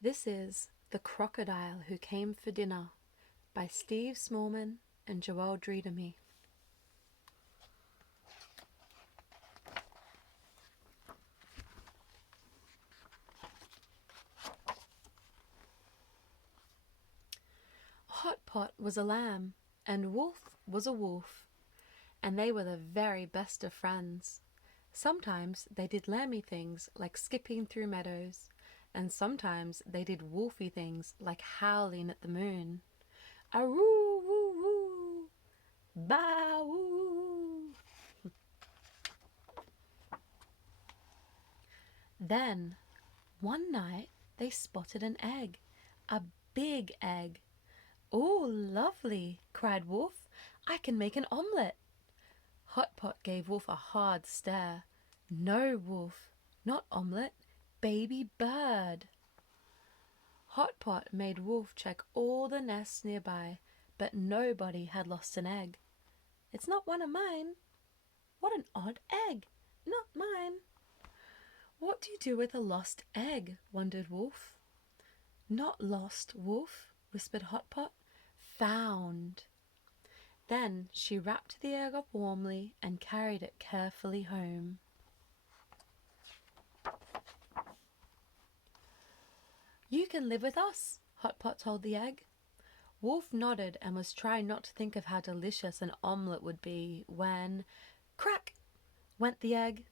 This is The Crocodile Who Came for Dinner by Steve Smallman and Joëlle Dreidemy. Hot Pot was a lamb, and Wolf was a wolf, and they were the very best of friends. Sometimes they did lammy things like skipping through meadows, and sometimes they did wolfy things like howling at the moon. Aroo woo woo, ba woo. Then, one night, they spotted an egg, a big egg. "Oh, lovely!" cried Wolf. "I can make an omelette." Hot Pot gave Wolf a hard stare. "No, Wolf, not omelette, baby bird." Hot Pot made Wolf check all the nests nearby, but nobody had lost an egg. "It's not one of mine." "What an odd egg! Not mine." "What do you do with a lost egg?" wondered Wolf. "Not lost, Wolf," whispered Hot Pot. "Found." Then she wrapped the egg up warmly and carried it carefully home. "You can live with us," Hot Pot told the egg. Wolf nodded and was trying not to think of how delicious an omelette would be when, crack, went the egg,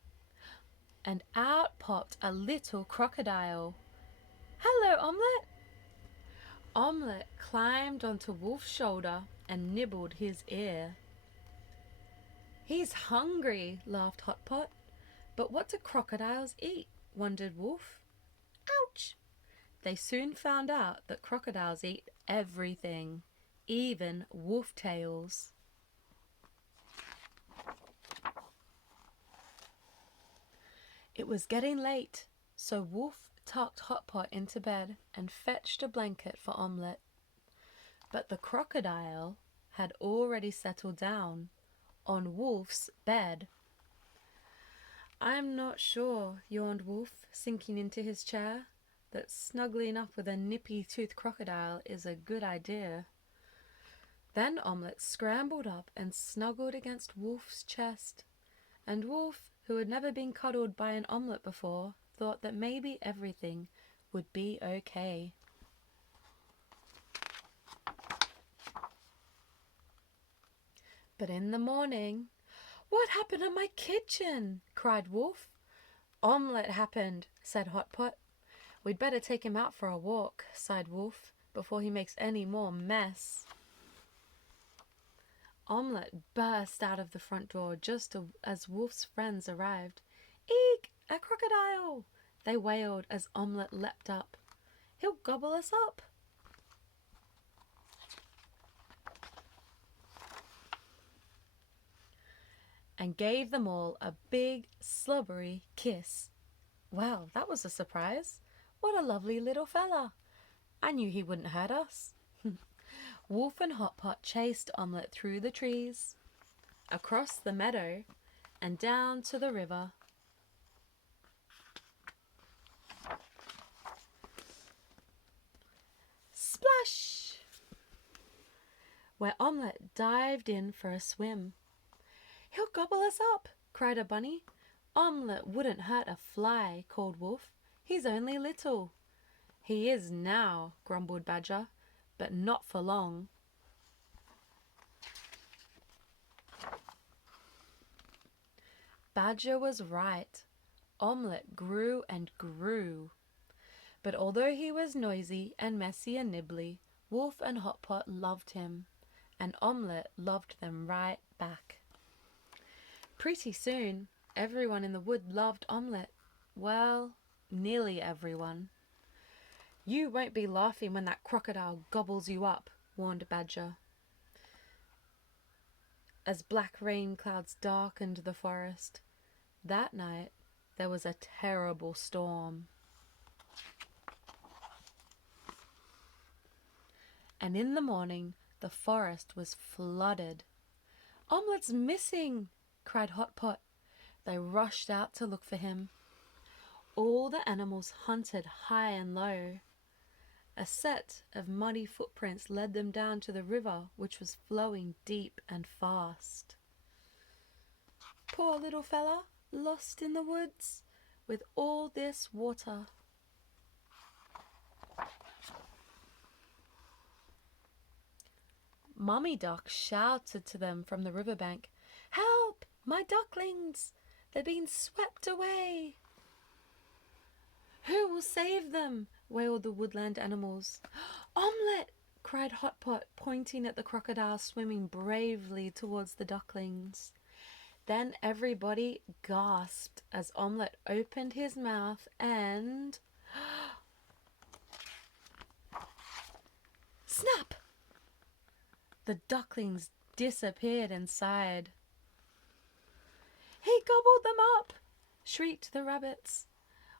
and out popped a little crocodile. "Hello, Omelette!" Omelette climbed onto Wolf's shoulder and nibbled his ear. "He's hungry," laughed Hot Pot. "But what do crocodiles eat?" wondered Wolf. "Ouch!" They soon found out that crocodiles eat everything, even wolf tails. It was getting late, so Wolf tucked Hot Pot into bed and fetched a blanket for Omelette. But the crocodile had already settled down on Wolf's bed. "I'm not sure," yawned Wolf, sinking into his chair, "that snuggling up with a nippy-toothed crocodile is a good idea." Then Omelette scrambled up and snuggled against Wolf's chest, and Wolf, who had never been cuddled by an omelette before, thought that maybe everything would be okay. But in the morning, "What happened to my kitchen?" cried Wolf. "Omelette happened," said Hot Pot. "We'd better take him out for a walk," sighed Wolf, "before he makes any more mess." Omelette burst out of the front door just as Wolf's friends arrived. "Eek! A crocodile!" they wailed as Omelette leapt up. "He'll gobble us up!" And gave them all a big, slobbery kiss. Well, that was a surprise. What a lovely little fella! I knew he wouldn't hurt us. Wolf and Hot Pot chased Omelette through the trees, across the meadow, and down to the river. Splash! Where Omelette dived in for a swim. "He'll gobble us up!" cried a bunny. "Omelette wouldn't hurt a fly," called Wolf. "He's only little." "He is now," grumbled Badger, "but not for long." Badger was right. Omelette grew and grew. But although he was noisy and messy and nibbly, Wolf and Hot Pot loved him, and Omelette loved them right back. Pretty soon, everyone in the wood loved Omelette. Well, nearly everyone. "You won't be laughing when that crocodile gobbles you up," warned Badger, as black rain clouds darkened the forest. That night, there was a terrible storm. And in the morning, the forest was flooded. "Omelette's missing!" cried Hot Pot. They rushed out to look for him. All the animals hunted high and low. A set of muddy footprints led them down to the river, which was flowing deep and fast. Poor little fella, lost in the woods with all this water. Mummy Duck shouted to them from the riverbank, "Help, my ducklings! They're being swept away!" "Who will save them?" wailed the woodland animals. "Omelette!" cried Hot Pot, pointing at the crocodile swimming bravely towards the ducklings. Then everybody gasped as Omelette opened his mouth and... snap! The ducklings disappeared inside. "He gobbled them up!" shrieked the rabbits.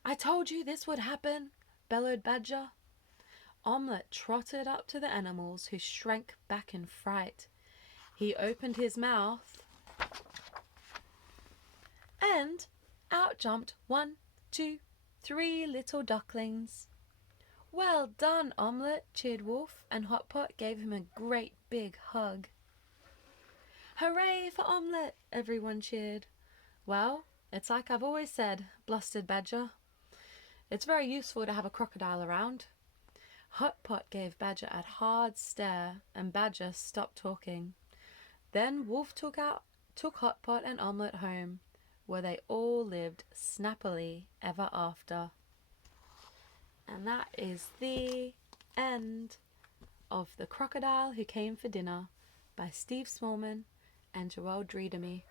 "I told you this would happen," bellowed Badger. Omelette trotted up to the animals, who shrank back in fright. He opened his mouth, and out jumped 1, 2, 3 little ducklings. "Well done, Omelette," cheered Wolf, and Hot Pot gave him a great big hug. "Hooray for Omelette!" everyone cheered. "Well, it's like I've always said," blustered Badger. "It's very useful to have a crocodile around." Hot Pot gave Badger a hard stare, and Badger stopped talking. Then Wolf took Hot Pot and Omelette home, where they all lived snappily ever after. And that is the end of The Crocodile Who Came for Dinner by Steve Smallman and Joëlle Dreidemy.